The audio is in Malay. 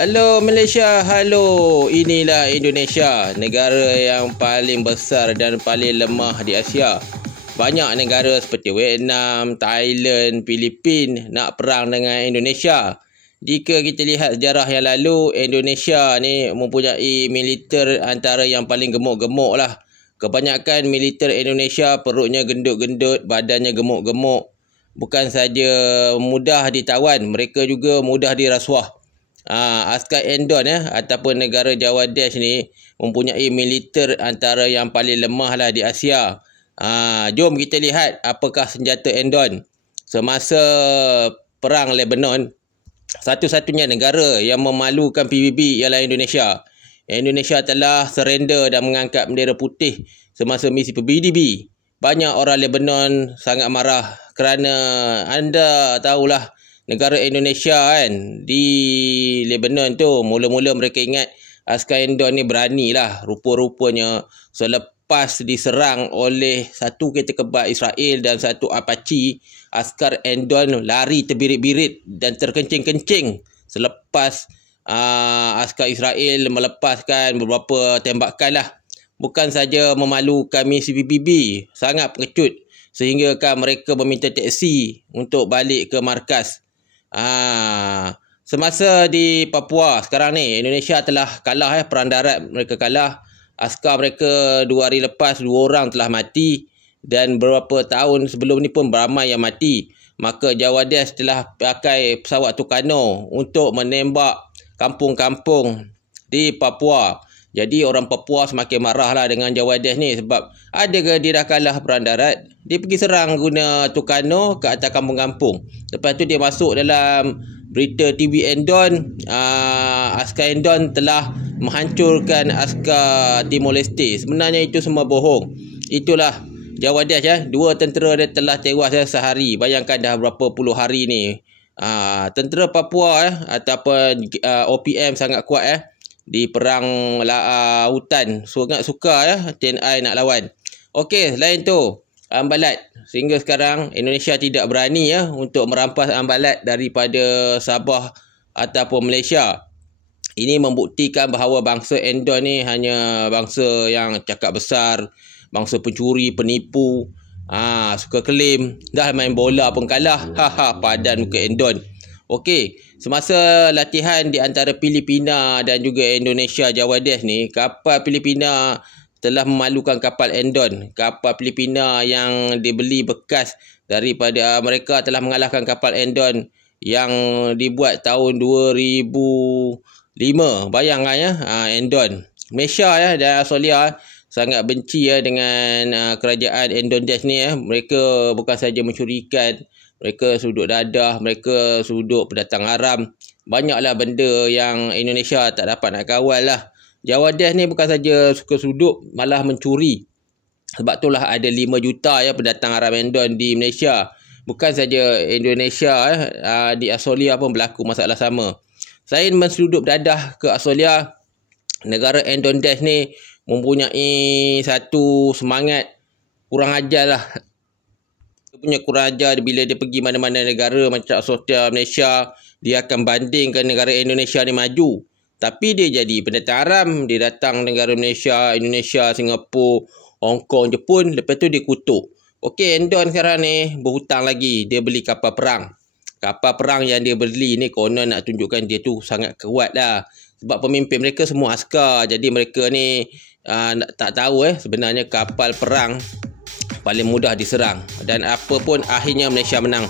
Halo Malaysia, halo. Inilah Indonesia, negara yang paling besar dan paling lemah di Asia. Banyak negara seperti Vietnam, Thailand, Filipina nak perang dengan Indonesia. Jika kita lihat sejarah yang lalu, Indonesia ni mempunyai militer antara yang paling gemuk-gemuk lah. Kebanyakan militer Indonesia perutnya gendut-gendut, badannya gemuk-gemuk. Bukan saja mudah ditawan, mereka juga mudah dirasuah. Askar Endon ataupun negara Java Dash ni mempunyai militer antara yang paling lemah lah di Asia. Jom kita lihat apakah senjata Endon. Semasa perang Lebanon, satu-satunya negara yang memalukan PBB ialah Indonesia. Indonesia telah surrender dan mengangkat bendera putih semasa misi PBB. Banyak orang Lebanon sangat marah kerana anda tahulah negara Indonesia kan, di Lebanon tu mula-mula mereka ingat askar Endon ni berani lah. Rupa-rupanya selepas diserang oleh satu kereta kebal Israel dan satu Apache, askar Endon lari terbirit-birit dan terkencing-kencing selepas askar Israel melepaskan beberapa tembakan lah. Bukan saja memalukan misi PBB, sangat pengecut sehingga kan mereka meminta teksi untuk balik ke markas. Semasa di Papua sekarang ni, Indonesia telah kalah perang darat mereka kalah. Askar mereka 2 hari lepas 2 orang telah mati dan beberapa tahun sebelum ni pun ramai yang mati. Maka Java Dash telah pakai pesawat Tucano untuk menembak kampung-kampung di Papua. Jadi orang Papua semakin marah lah dengan Java Dash ni sebab adakah dia dah kalah perang darat, dia pergi serang guna Tucano ke atas kampung-kampung. Lepas tu dia masuk dalam berita TV Endon, askar Endon telah menghancurkan askar Timor Leste. Sebenarnya itu semua bohong. Itulah Java Dash 2 tentera dia telah tewas sehari. Bayangkan dah berapa puluh hari ni. Tentera Papua ataupun OPM sangat kuat di perang hutan. Sangat suka TNI nak lawan. Okey, selain tu Ambalat, sehingga sekarang Indonesia tidak berani untuk merampas Ambalat daripada Sabah ataupun Malaysia. Ini membuktikan bahawa bangsa Endon ni hanya bangsa yang cakap besar, bangsa pencuri, penipu, suka claim, dah main bola pun kalah. Padan muka Endon. Okey, semasa latihan di antara Filipina dan juga Indonesia Java Dash ni, kapal Filipina telah memalukan kapal Endon. Kapal Filipina yang dibeli bekas daripada mereka telah mengalahkan kapal Endon yang dibuat tahun 2005. Bayangkan Endon. Malaysia dan Australia sangat benci dengan kerajaan Endon Dash ni. Mereka bukan saja mencuri ikan, mereka sudut dadah, mereka sudut pendatang haram. Banyaklah benda yang Indonesia tak dapat nak kawal lah. Java Dash ni bukan saja suka sudut, malah mencuri. Sebab itulah ada 5 juta pendatang haram Endon di Malaysia. Bukan saja Indonesia, di Australia pun berlaku masalah sama. Selain mensudut dadah ke Australia, negara Endon Dash ni mempunyai satu semangat kurang ajar lah. Dia punya kurang ajar bila dia pergi mana-mana negara macam Australia, Malaysia, dia akan bandingkan negara Indonesia ni maju. Tapi dia jadi pendatang haram. Dia datang negara Malaysia, Indonesia, Singapura, Hong Kong, Jepun. Lepas tu dia kutuk. Okey, Endon sekarang ni berhutang lagi. Dia beli kapal perang. Kapal perang yang dia beli ni konon nak tunjukkan dia tu sangat kuat lah. Sebab pemimpin mereka semua askar. Jadi mereka ni tak tahu sebenarnya kapal perang paling mudah diserang. Dan apa pun akhirnya Malaysia menang.